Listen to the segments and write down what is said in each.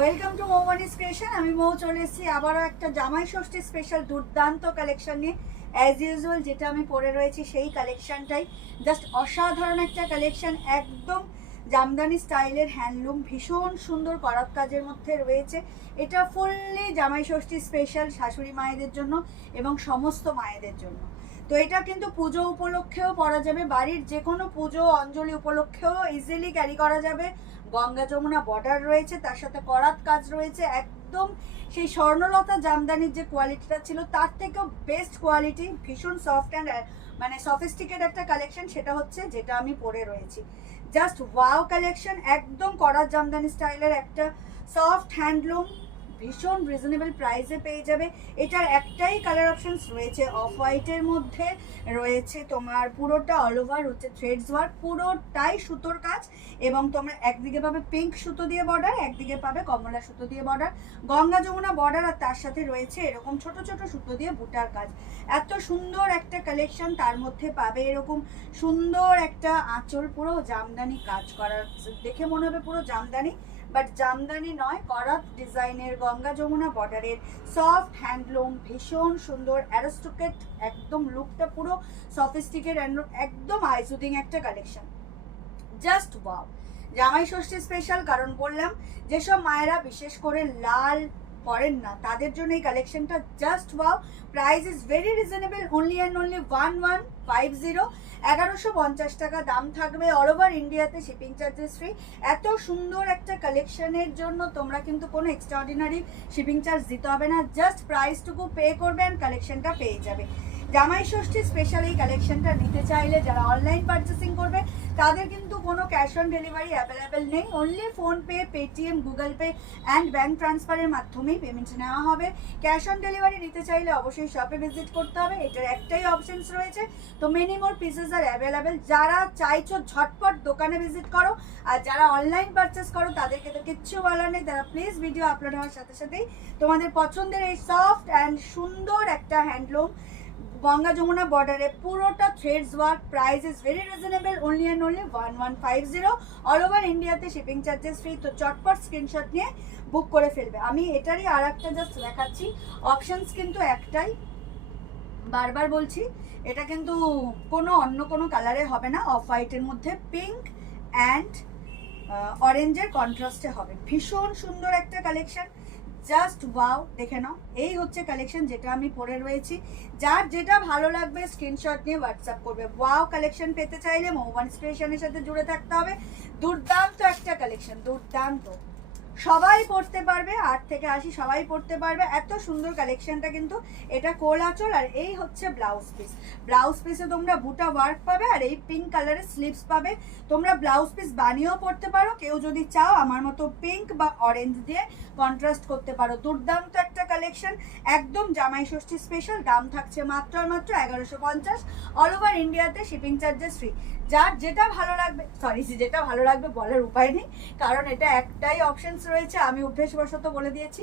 Welcome to মৌবানিস creation. আমি মৌ চলে এসেছি আবারও একটা জামাই ষষ্ঠী স্পেশাল দুর্দান্ত কালেকশন নিয়ে। অ্যাজ ইউজুয়াল যেটা আমি পরে রয়েছি সেই কালেকশনটাই, জাস্ট অসাধারণ একটা কালেকশন, একদম জামদানি স্টাইলের হ্যান্ডলুম, ভীষণ সুন্দর করাত কাজের মধ্যে রয়েছে। এটা ফুললি জামাই ষষ্ঠী স্পেশাল শাশুড়ি মায়েদের জন্য এবং সমস্ত মায়েদের জন্য। তো এটা কিন্তু পুজো উপলক্ষেও পরা যাবে, বাড়ির যে কোনো পুজো অঞ্জলি উপলক্ষেও ইজিলি ক্যারি করা যাবে। গঙ্গা যমুনা বর্ডার রয়েছে, তার সাথে করাত কাজ রয়েছে, একদম সেই স্বর্ণলতা জামদানির যে কোয়ালিটিটা ছিল তার থেকেও বেস্ট কোয়ালিটি, ভীষণ সফট অ্যান্ড মানে সফিস্টিকেট একটা কালেকশন। সেটা হচ্ছে যেটা আমি পরে রয়েছি, জাস্ট ওয়াও কালেকশন, একদম করাত জামদানি স্টাইলের একটা সফট হ্যান্ডলুম, ভীষণ রিজনেবল প্রাইসে পেয়ে যাবে। এটার একটাই কালার অপশনস রয়েছে, অফ হোয়াইটের মধ্যে রয়েছে তোমার পুরোটা অল ওভার হচ্ছে থ্রেডস ওয়ার্ক, পুরোটাই সুতোর কাজ, এবং তোমরা একদিকে পাবে পিঙ্ক সুতো দিয়ে বর্ডার, একদিকে পাবে কমলা সুতো দিয়ে বর্ডার, গঙ্গা যমুনা বর্ডার, আর তার সাথে রয়েছে এরকম ছোট ছোট সুতো দিয়ে বুটার কাজ। এত সুন্দর একটা কালেকশন, তার মধ্যে পাবে এরকম সুন্দর একটা আঁচল, পুরো জামদানি কাজ করার, দেখে মনে হবে পুরো জামদানি, বাট জামদানি নয়, করাত ডিজাইনের গঙ্গা যমুনা বর্ডারের সফট হ্যান্ডলুম, ভীষণ সুন্দর অ্যারিস্টোক্রেট, একদম লুকটা পুরো সফিস্টিকেট অ্যান্ড একদম আইজুদিং একটা কালেকশন, জাস্ট ওয়াও। জামাই ষষ্ঠী স্পেশাল, কারণ বললাম যেসব মায়েরা বিশেষ করে লাল পরেন না তাদের জন্য এই কালেকশনটা just wow. Price is very reasonable, only and only 1150, 1150 টাকা দাম থাকবে। অল ওভার ইন্ডিয়াতে শিপিং চার্জেস ফ্রি। এত সুন্দর একটা কালেকশনের জন্য তোমরা কিন্তু কোনো এক্সট্রাঅর্ডিনারি শিপিং চার্জ দিতে হবে না, জাস্ট প্রাইসটুকু পে করবে অ্যান্ড কালেকশনটা পেয়ে যাবে। জামাই ষষ্ঠী স্পেশাল এই কালেকশনটা নিতে চাইলে যারা অনলাইন পারচেসিং করবে তাদের কিন্তু কোনো ক্যাশ অন ডেলিভারি অ্যাভেলেবেল নেই, only PhonePe, Paytm, Google pay and bank ট্রান্সফারের মাধ্যমেই পেমেন্ট নেওয়া হবে। ক্যাশ অন ডেলিভারি নিতে চাইলে অবশ্যই শপে ভিজিট করতে হবে, এটার একটাই অপশনস রয়েছে। তো মেনি মোর পিসেস আর অ্যাভেলেবেল, যারা চাইছো ঝটপট দোকানে ভিজিট করো, আর যারা অনলাইন পারচেস করো তাদেরকে তো কিচ্ছু বলার নেই, তারা প্লিজ ভিডিও আপলোড হওয়ার সাথে সাথেই তোমাদের পছন্দের এই সফট অ্যান্ড সুন্দর একটা হ্যান্ডলুম গঙ্গা যমুনা বর্ডারে পুরোটা threads work, price is very reasonable, only and only 1150, all over ইন্ডিয়াতে শিপিং চার্জেস ফ্রি। তো চটপট স্ক্রিনশট নিয়ে বুক করে ফেলবে। আমি এটারই আর একটা জাস্ট দেখাচ্ছি, অপশনস কিন্তু একটাই, বারবার বলছি, এটা কিন্তু কোনো অন্য কোনো কালারে হবে না, অফ হোয়াইটের মধ্যে পিঙ্ক অ্যান্ড অরেঞ্জের কন্ট্রাস্টে হবে, ভীষণ সুন্দর একটা কালেকশন, জাস্ট ওয়াও। দেখে নাও, এই হচ্ছে কালেকশন যেটা আমি পরে রয়েছি। যার যেটা ভালো লাগবে স্ক্রিনশট নিয়ে হোয়াটসঅ্যাপ করবে। ওয়াও কালেকশন পেতে চাইলে মৌবানিস ক্রিয়েশনের সাথে জুড়ে থাকতে হবে। দুর্দান্ত একটা কালেকশন, দুর্দান্ত, সবাই পড়তে পারবে, 8 থেকে 80 সবাই পড়তে পারবে। এত সুন্দর কালেকশনটা কিন্তু, এটা কোল আঁচল, আর এই হচ্ছে ব্লাউজ পিস। ব্লাউজ পিসে তোমরা বুটা ওয়ার্ক পাবে, আর এই পিঙ্ক কালারের স্লিভস পাবে। তোমরা ব্লাউজ পিস বানিয়েও পড়তে পারো, কেউ যদি চাও আমার মতো পিঙ্ক বা অরেঞ্জ দিয়ে কন্ট্রাস্ট করতে পারো। দুর্দান্ত একটা কালেকশন, একদম জামাই ষষ্ঠী স্পেশাল, দাম থাকছে মাত্র আর মাত্র 1150, অল ওভার ইন্ডিয়াতে শিপিং চার্জেস ফ্রি। যার যেটা ভালো লাগবে, সরি যেটা ভালো লাগবে বলার উপায় নেই, কারণ এটা একটাই অপশনস রয়েছে, আমি অভ্যেসবশত বলে দিয়েছি।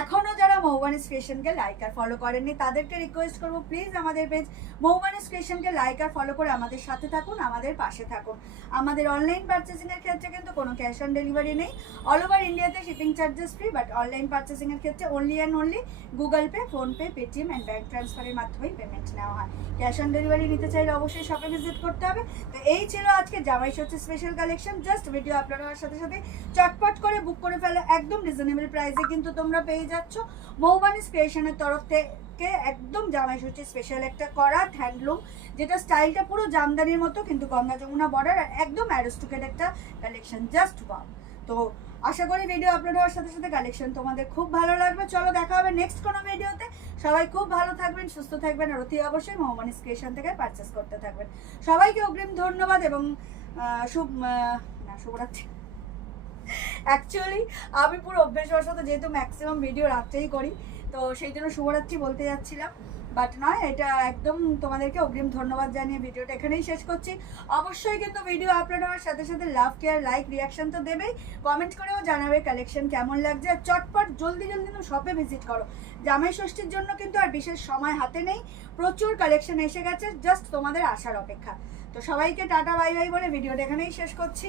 এখনও যারা মৌবানিস ক্রিয়েশনকে লাইক আর ফলো করেননি তাদেরকে রিকোয়েস্ট করবো, প্লিজ আমাদের পেজ মৌবানিস ক্রিয়েশনকে লাইক আর ফলো করে আমাদের সাথে থাকুন, আমাদের পাশে থাকুন। আমাদের অনলাইন পারচেসিংয়ের ক্ষেত্রে কিন্তু কোনো ক্যাশ অন ডেলিভারি নেই, অল ওভার ইন্ডিয়াতে shipping charges free, but online পারচেসিংয়ের ক্ষেত্রে only and only Google Pay, PhonePe, Paytm and bank ট্রান্সফারের মাধ্যমেই পেমেন্ট নেওয়া হয়। ক্যাশ অন ডেলিভারি নিতে চাইলে অবশ্যই শপে ভিজিট করতে হবে। তো এই ছিল আজকে Jamai Sasthi special collection, just video upload হওয়ার সাথে সাথে চটপট করে বুক করে ফেলো, একদম রিজনেবল প্রাইসে কিন্তু তোমরা পেয়ে যাচ্ছ মৌবানিস ক্রিয়েশনের তরফ থেকে। একদম জামাই ষষ্ঠী স্পেশাল একটা করাত হ্যান্ডলুম, যেটা স্টাইলটা পুরো জামদানির মতো, কিন্তু গঙ্গা যমুনা বর্ডার, আর একদম অ্যারিস্টোক্রেট একটা কালেকশন, জাস্ট ওয়াও। তো আশা করি ভিডিও আপলোড হওয়ার সাথে সাথে কালেকশন তোমাদের খুব ভালো লাগবে। চলো দেখা হবে নেক্সট কোনো ভিডিওতে। সবাই খুব ভালো থাকবেন, সুস্থ থাকবেন, আর অতি অবশ্যই মৌবানিস ক্রিয়েশন থেকে পারচেস করতে থাকবেন। সবাইকে অগ্রিম ধন্যবাদ এবং শুভরাত্রি। অ্যাকচুয়ালি আমি পুরো অভ্যেসবশত যেহেতু ম্যাক্সিমাম ভিডিও রাত্রেই করি, তো সেই জন্য শুভরাত্রি বলতে যাচ্ছিলাম, বাট নয়, এটা একদম তোমাদেরকে অগ্রিম ধন্যবাদ জানিয়ে ভিডিওটা এখানেই শেষ করছি। অবশ্যই কিন্তু ভিডিও আপলোড হওয়ার সাথে সাথে লাভ, কেয়ার, লাইক, রিয়াকশন তো দেবেই, কমেন্ট করেও জানাবে কালেকশন কেমন লাগছে। আর চটপট জলদি জলদি শপে ভিজিট করো, জামাই ষষ্ঠীর জন্য কিন্তু আর বিশেষ সময় হাতে নেই, প্রচুর কালেকশন এসে গেছে, জাস্ট তোমাদের আসার অপেক্ষা। তো সবাইকে টাটা বাই বাই বলে ভিডিওটা এখানেই শেষ করছি।